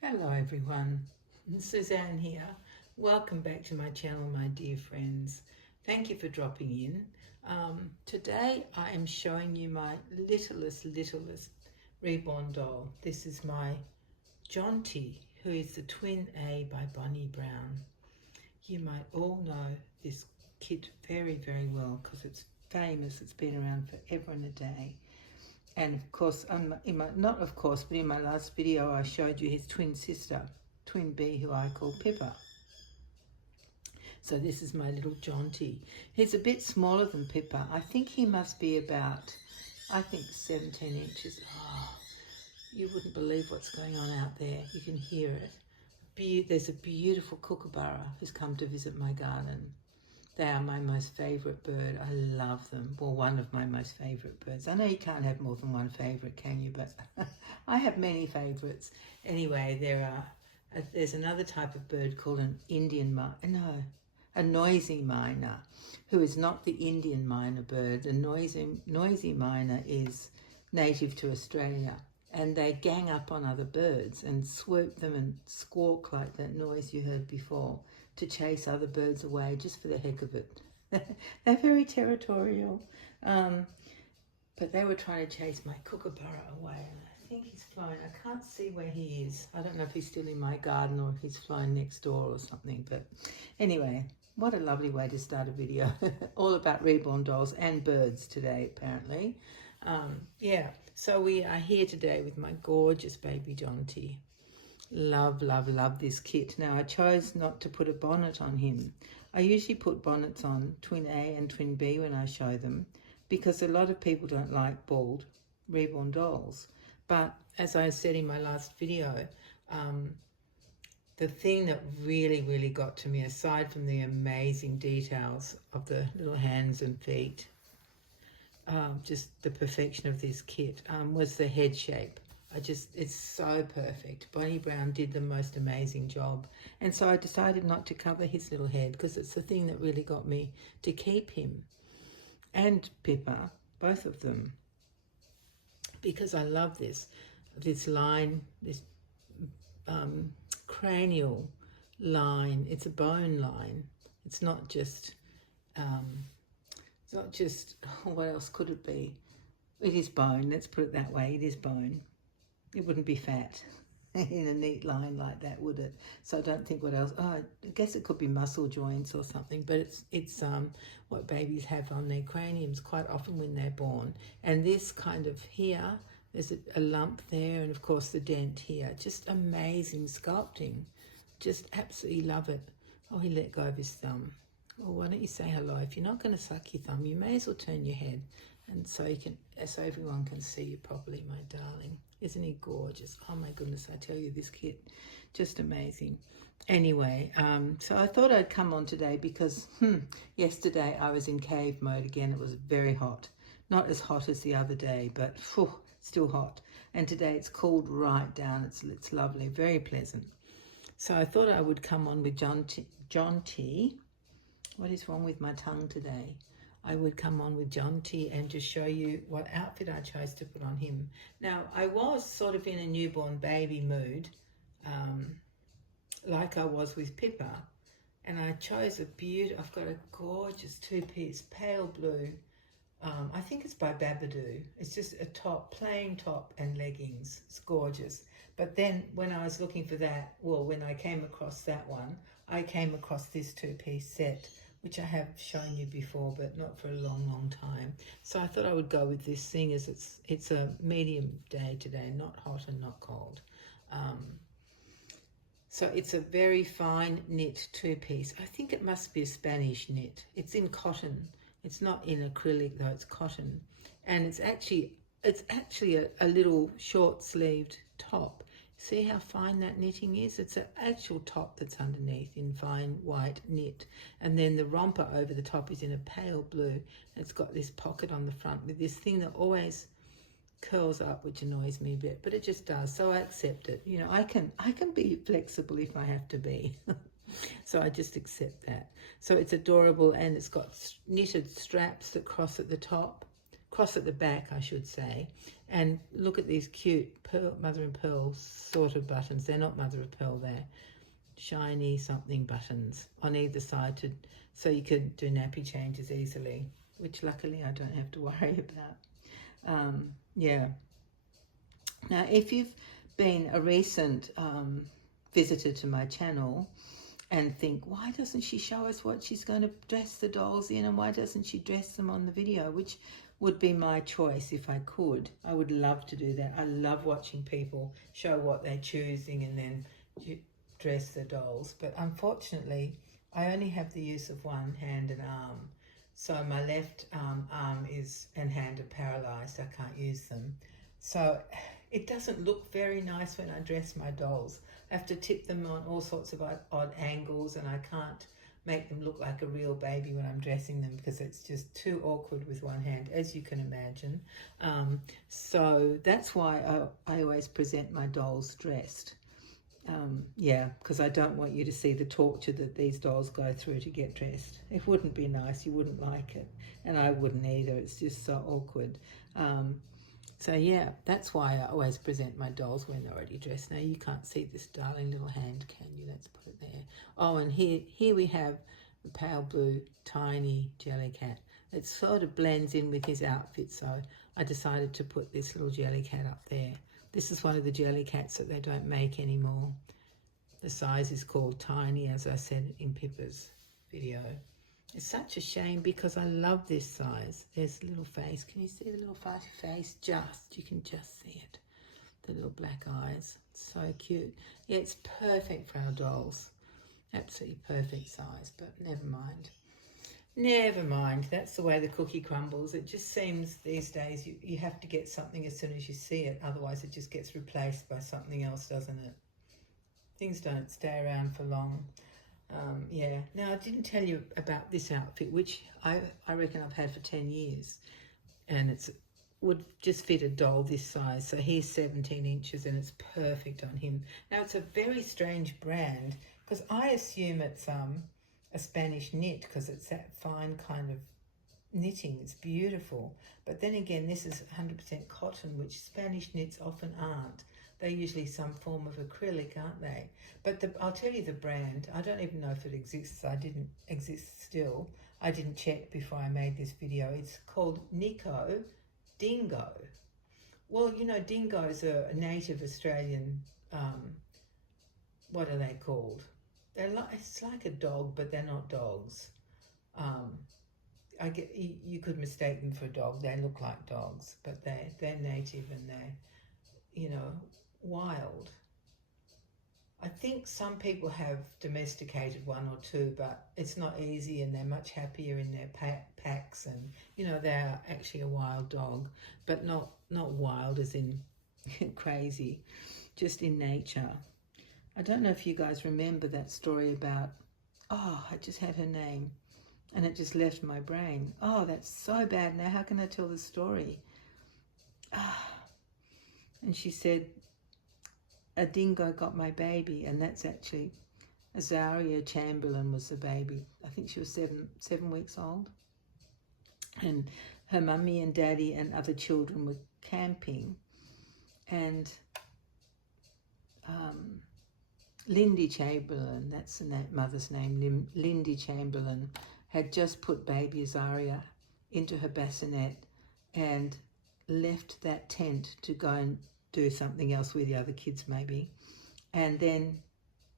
Hello everyone, Suzanne here. Welcome back to my channel, my dear friends. Thank you for dropping in. Today I am showing you my littlest reborn doll. This is my Jonty, who is the twin A by Bonnie Brown. You might all know this kit very well because it's famous. It's been around forever and a day. And of course, in my last video, I showed you his twin sister, twin B, who I call Pippa. So this is my little Jonty. He's a bit smaller than Pippa. I think he must be about, 17 inches. Oh, you wouldn't believe what's going on out there. You can hear it. There's a beautiful kookaburra who's come to visit my garden. They are my most favourite bird. I love them. Well, one of my most favourite birds. I know you can't have more than one favourite, can you? But I have many favourites. Anyway, there's another type of bird called a noisy miner, who is not the Indian miner bird. The noisy miner is native to Australia. And they gang up on other birds and swoop them and squawk like that noise you heard before to chase other birds away just for the heck of it. They're very territorial. But they were trying to chase my kookaburra away, and I think he's flown. I can't see where he is. I don't know if he's still in my garden or if he's flown next door or something. But anyway, what a lovely way to start a video. All about reborn dolls and birds today, apparently. So we are here today with my gorgeous baby Jonty. Love this kit. Now I chose not to put a bonnet on him. I usually put bonnets on twin A and twin B when I show them because a lot of people don't like bald reborn dolls. But as I said in my last video, the thing that really got to me, aside from the amazing details of the little hands and feet, just the perfection of this kit, was the head shape. It's so perfect. Bonnie Brown did the most amazing job. And so I decided not to cover his little head because it's the thing that really got me to keep him and Pippa, both of them, because I love this line, this cranial line. It's a bone line. It's not just, what else could it be? It is bone, let's put it that way. It is bone. It wouldn't be fat in a neat line like that, would it? So I don't think what else. Oh, I guess it could be muscle joints or something, but it's what babies have on their craniums quite often when they're born. And this kind of here, there's a lump there, and of course the dent here. Just amazing sculpting. Just absolutely love it. Oh, he let go of his thumb. Well, why don't you say hello? If you're not going to suck your thumb, you may as well turn your head, and so everyone can see you properly, my darling. Isn't he gorgeous? Oh my goodness, I tell you, this kit, just amazing. Anyway, so I thought I'd come on today because yesterday I was in cave mode again. It was very hot. Not as hot as the other day, but still hot. And today it's cooled right down. It's lovely, very pleasant. So I thought I would come on with Jonty. What is wrong with my tongue today? I would come on with Jonty and just show you what outfit I chose to put on him. Now, I was sort of in a newborn baby mood, like I was with Pippa, and I chose I've got a gorgeous two-piece pale blue. I think it's by Babadoo. It's just a top, plain top and leggings. It's gorgeous. But then when I was looking for that, when I came across that one, I came across this two-piece set, which I have shown you before, but not for a long time. So I thought I would go with this, thing as it's a medium day today, not hot and not cold. So it's a very fine knit two-piece. I think it must be a Spanish knit. It's in cotton. It's not in acrylic though, it's cotton. And it's actually a little short-sleeved top. See how fine that knitting is? It's an actual top that's underneath in fine white knit. And then the romper over the top is in a pale blue. And it's got this pocket on the front with this thing that always curls up, which annoys me a bit, but it just does. So I accept it. You know, I can be flexible if I have to be. So I just accept that. So it's adorable, and it's got knitted straps that cross at the top, cross at the back, I should say, And look at these cute mother and pearl sort of buttons. They're not mother of pearl, they're shiny something buttons on either side, so you could do nappy changes easily, which luckily I don't have to worry about. Yeah. Now, if you've been a recent visitor to my channel and think, why doesn't she show us what she's going to dress the dolls in, and why doesn't she dress them on the video, which would be my choice if I could. I would love to do that. I love watching people show what they're choosing and then dress the dolls. But unfortunately, I only have the use of one hand and arm. So my left arm and hand are paralysed. I can't use them. So it doesn't look very nice when I dress my dolls. I have to tip them on all sorts of odd angles, and I can't make them look like a real baby when I'm dressing them because it's just too awkward with one hand, as you can imagine. So that's why I always present my dolls dressed. Yeah, because I don't want you to see the torture that these dolls go through to get dressed. It wouldn't be nice, you wouldn't like it, and I wouldn't either. It's just so awkward. So yeah, that's why I always present my dolls when they're already dressed. Now you can't see this darling little hand, can you? Let's put it there. Oh, and here we have the pale blue tiny jelly cat. It sort of blends in with his outfit, so I decided to put this little jelly cat up there. This is one of the jelly cats that they don't make anymore. The size is called tiny, as I said in Pippa's video. It's such a shame because I love this size. There's the little face. Can you see the little face? You can just see it. The little black eyes. It's so cute. Yeah, it's perfect for our dolls. Absolutely perfect size, but never mind. Never mind. That's the way the cookie crumbles. It just seems these days you have to get something as soon as you see it. Otherwise it just gets replaced by something else, doesn't it? Things don't stay around for long. Yeah. Now, I didn't tell you about this outfit, which I reckon I've had for 10 years. And it would just fit a doll this size. So he's 17 inches and it's perfect on him. Now, it's a very strange brand because I assume it's a Spanish knit because it's that fine kind of knitting. It's beautiful. But then again, this is 100% cotton, which Spanish knits often aren't. They're usually some form of acrylic, aren't they? But I'll tell you the brand. I don't even know if it exists. I didn't exist still. I didn't check before I made this video. It's called Nico Dingo. Well, you know, dingoes are a native Australian, what are they called? It's like a dog, but they're not dogs. You could mistake them for a dog. They look like dogs, but they're native and they're, you know, wild. I think some people have domesticated one or two, but it's not easy and they're much happier in their packs, and you know, they're actually a wild dog, but not wild as in crazy, just in nature. I don't know if you guys remember that story about, oh, I just had her name and it just left my brain. Oh, that's so bad. Now how can I tell the story? And she said, a dingo got my baby, and that's actually Azaria Chamberlain was the baby. I think she was seven weeks old. And her mummy and daddy and other children were camping, and Lindy Chamberlain, that's the mother's name, Lindy Chamberlain, had just put baby Azaria into her bassinet and left that tent to go and do something else with the other kids maybe. And then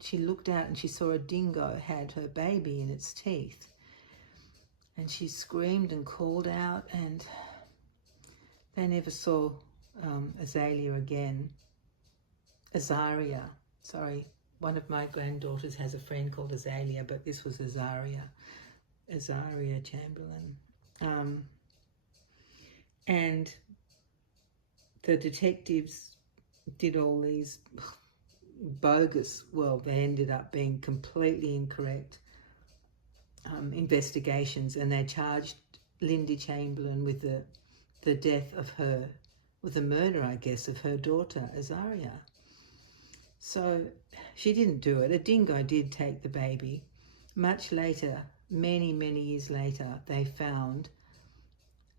she looked out and she saw a dingo had her baby in its teeth. And she screamed and called out, and they never saw Azaria again. Azaria, sorry. One of my granddaughters has a friend called Azalea, but this was Azaria Chamberlain. And the detectives did all these bogus, well, they ended up being completely incorrect investigations, and they charged Lindy Chamberlain with the death of her, with the murder, I guess, of her daughter, Azaria. So she didn't do it. A dingo did take the baby. Much later, many years later, they found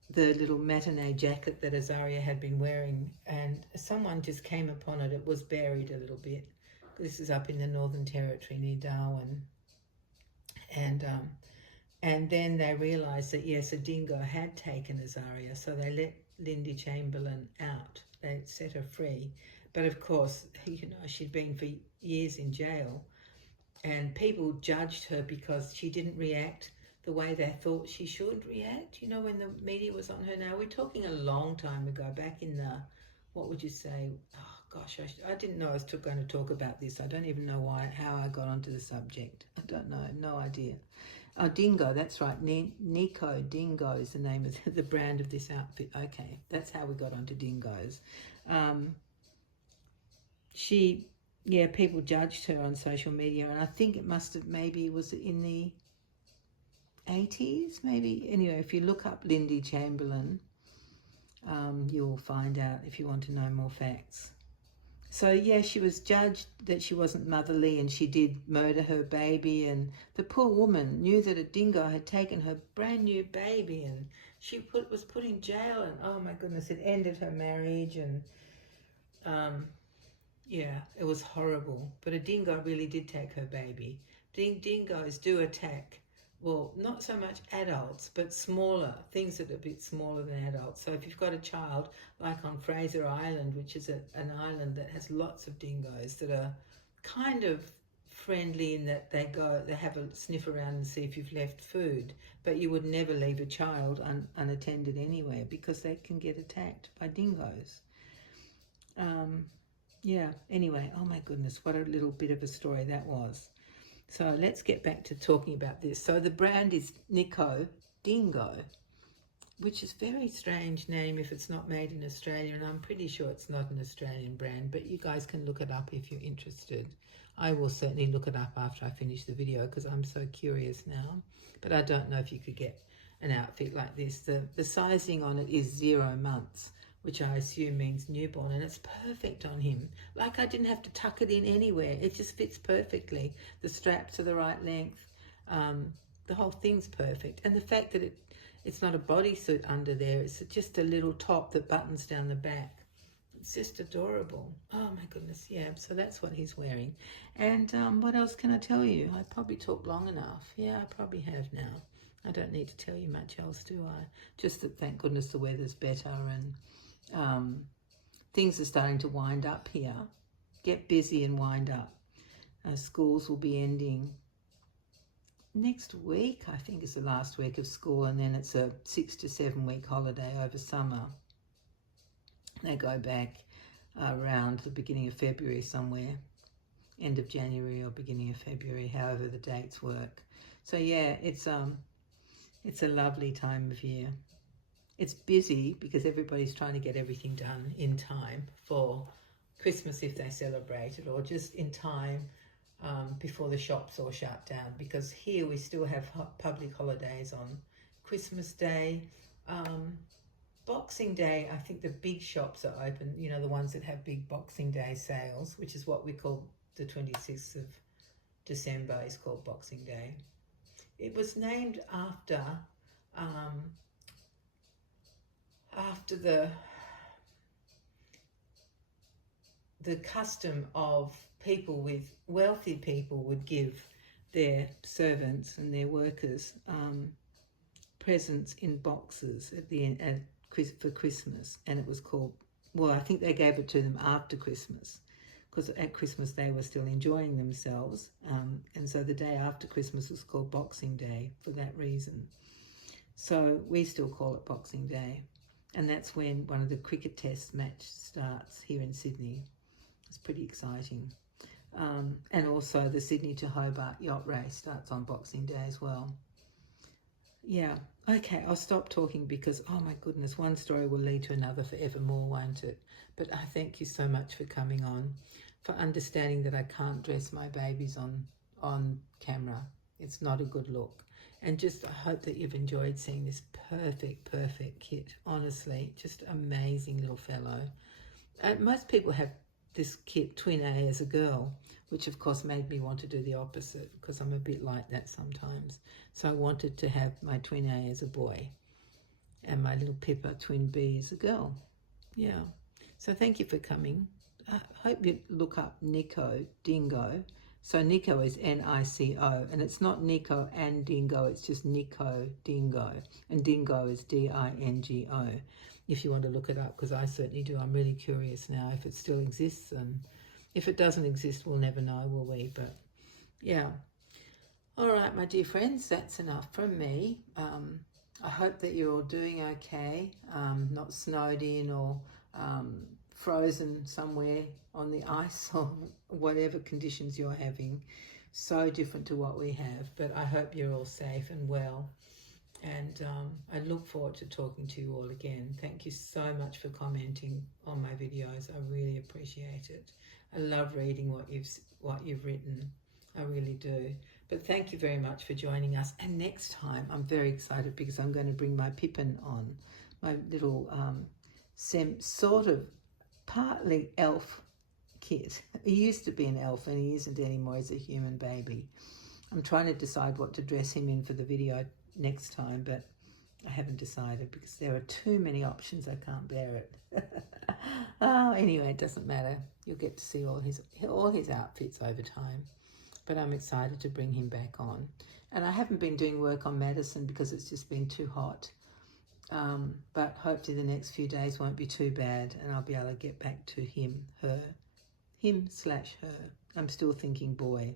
the little matinee jacket that Azaria had been wearing, and someone just came upon it. It was buried a little bit. This is up in the Northern Territory near Darwin. And then they realised that, yes, a dingo had taken Azaria, so they let Lindy Chamberlain out. They set her free. But of course, you know, she'd been for years in jail, and people judged her because she didn't react the way they thought she should react, you know, when the media was on her. Now, we're talking a long time ago, back in the, what would you say, oh gosh, I didn't know I was going to talk about this. I don't even know how I got onto the subject. I don't know, no idea. Oh, Dingo, that's right. Nico Dingo is the name of the brand of this outfit. Okay, that's how we got onto dingoes. People judged her on social media, and I think it must have, maybe, was it in the 80s, maybe? Anyway, if you look up Lindy Chamberlain, you'll find out if you want to know more facts. So, yeah, she was judged that she wasn't motherly and she did murder her baby, and the poor woman knew that a dingo had taken her brand new baby, and she was put in jail, and oh my goodness, it ended her marriage, and yeah, it was horrible. But a dingo really did take her baby. Dingoes do attack, well, not so much adults, but smaller, things that are a bit smaller than adults. So if you've got a child, like on Fraser Island, which is an island that has lots of dingoes that are kind of friendly in that they have a sniff around and see if you've left food, but you would never leave a child unattended anywhere because they can get attacked by dingoes. Yeah, anyway, oh my goodness, what a little bit of a story that was. So let's get back to talking about this. So the brand is Nico Dingo, which is a very strange name if it's not made in Australia, and I'm pretty sure it's not an Australian brand, but you guys can look it up if you're interested. I will certainly look it up after I finish the video because I'm so curious now, but I don't know if you could get an outfit like this. The sizing on it is 0 months, which I assume means newborn, and it's perfect on him. Like, I didn't have to tuck it in anywhere. It just fits perfectly. The straps are the right length. The whole thing's perfect. And the fact that it's not a bodysuit under there, it's just a little top that buttons down the back. It's just adorable. Oh my goodness, yeah. So that's what he's wearing. And what else can I tell you? I probably talked long enough. Yeah, I probably have now. I don't need to tell you much else, do I? Just that, thank goodness, the weather's better, and things are starting to wind up here. Get busy and wind up. Schools will be ending next week. I think is the last week of school, and then it's a 6 to 7 week holiday over summer. They go back around the beginning of February somewhere, end of January or beginning of February, however the dates work. So yeah, it's a lovely time of year. It's busy because everybody's trying to get everything done in time for Christmas if they celebrate it, or just in time before the shops all shut down, because here we still have public holidays on Christmas Day. Boxing Day, I think the big shops are open, you know, the ones that have big Boxing Day sales, which is what we call the 26th of December is called Boxing Day. It was named after the custom of wealthy people would give their servants and their workers presents in boxes at the end for Christmas, and it was called, well, I think they gave it to them after Christmas, because at Christmas they were still enjoying themselves, and so the day after Christmas was called Boxing Day for that reason. So we still call it Boxing Day, and that's when one of the cricket test match starts here in Sydney. It's pretty exciting. And also the Sydney to Hobart yacht race starts on Boxing Day as well. Yeah, okay, I'll stop talking because, oh my goodness, one story will lead to another forevermore, won't it? But I thank you so much for coming on, for understanding that I can't dress my babies on camera. It's not a good look. And just, I hope that you've enjoyed seeing this perfect kit. Honestly, just amazing little fellow. Most people have this kit, Twin A, as a girl, which of course made me want to do the opposite, because I'm a bit like that sometimes. So I wanted to have my Twin A as a boy. And my little Pippa, twin B, is a girl. Yeah. So thank you for coming. I hope you look up Nico Dingo. So Nico is Nico, and it's not Nico and Dingo, it's just Nico Dingo. And Dingo is Dingo, if you want to look it up, because I certainly do. I'm really curious now if it still exists, and if it doesn't exist, we'll never know, will we? But yeah. All right, my dear friends, that's enough from me. I hope that you're all doing okay, not snowed in or frozen somewhere on the ice or whatever conditions you're having. So different to what we have, but I hope you're all safe and well. And I look forward to talking to you all again. Thank you so much for commenting on my videos. I really appreciate it. I love reading what you've written. I really do. But thank you very much for joining us. And next time, I'm very excited because I'm going to bring my Pippin on, my little sort of partly elf kid. He used to be an elf and he isn't anymore. He's a human baby. I'm trying to decide what to dress him in for the video next time, but I haven't decided because there are too many options. I can't bear it. Oh, anyway, it doesn't matter. You'll get to see all his outfits over time. But I'm excited to bring him back on. And I haven't been doing work on Madison because it's just been too hot. But hopefully the next few days won't be too bad and I'll be able to get back to him/her. I'm still thinking boy.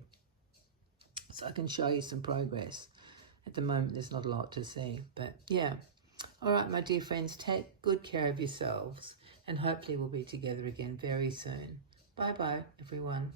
So I can show you some progress. At the moment, there's not a lot to see. But yeah. All right, my dear friends, take good care of yourselves. And hopefully we'll be together again very soon. Bye-bye, everyone.